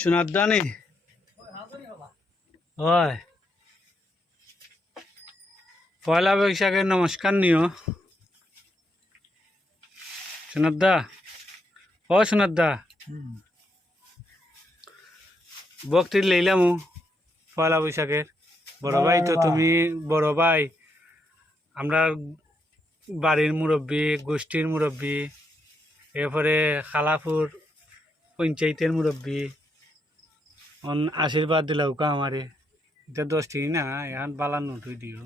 শোনার দানি হয় পয়লা বৈশাখের নমস্কার নিও শোনার দা ও শোনার দা বক্তি লইলাম পয়লা বৈশাখের বড় ভাই তো তুমি বড় ভাই আমরা বাড়ির মুরব্বী গোষ্ঠীর মুরব্বী এরপরে খালাপুর পঞ্চায়েতের মুরব্বী আশীর্বাদ দিলাম কা আমারে এটা 10 টাকা না এখন বালার নোট দিও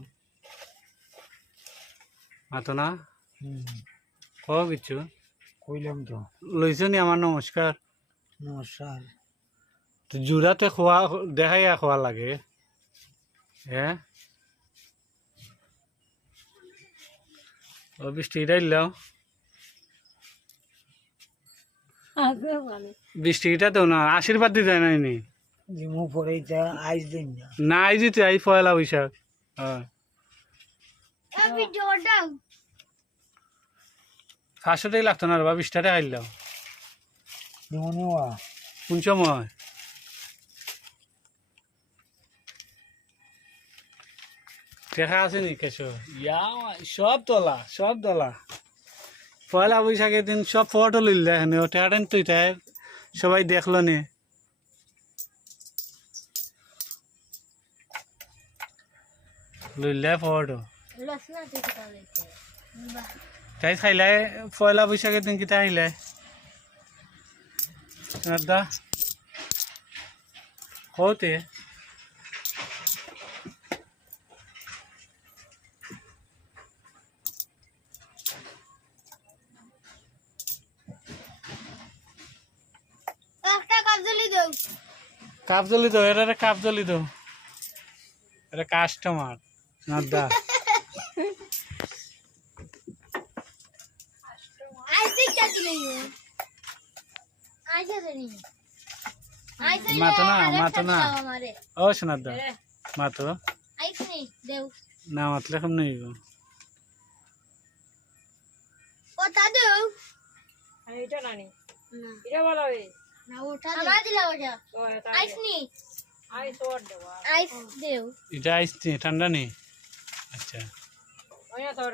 মাতো না ক কিছু কইলাম তো লইছ নি আমার নমস্কার নমস্কার তো জুড়াতে খোয়া দেখাইয়া খোয়া লাগে হ্যাঁ ও 20 টাকা দিলাম 20 টাকাটা তো না আশীর্বাদ দিতে নাই নি দিমু পরে আইস দিন না না আই দিতে আই পয়লা বৈশাখ হ্যাঁ 500 টাকা লাগতো না বা 20 টাকা আইলাম দিমু নিওয়া কোন সময় দেখা আছে নি কেশো ইয়া সব তোলা পয়লা বৈশাখের দিন সব ফটো লইলে এখানে ওটান তুই তাই সবাই দেখলো নে লইলে ফটো তাই খাইলে পয়লা বৈশাখের দিন কিতা খাইলে দা হতে কাপ জ্বলি দাও এটা কাপ জ্বলি দাও এটা কাস্টমার না দা মাতো না ও শোনার দা মাতো না মাতলে কম নেই কথা দেও এটা নানি এটা ভালো হবে না ওটা আমার দিলা ওটা আইস নি আইস ওর দেওয়া আইস দেও এটা আইস ঠান্ডা নেই আচ্ছা ওয়া তোর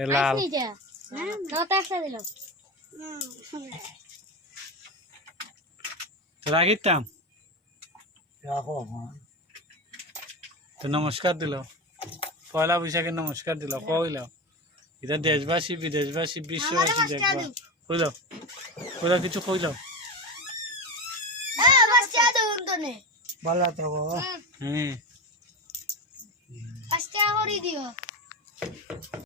এ লাল আইস নি যা নটা একটা দিলাম রাখিতাম রাখো তো নমস্কার দিল পয়লা বৈশাখের নমস্কার দিল কইল এটা দেশবাসী বিদেশবাসী বিশ্ববাসী দেখবা কইল কিছু কইল বাচ্চা দেউন তো নে ভালো তো হ্যাঁ পাঁচটা করে দিও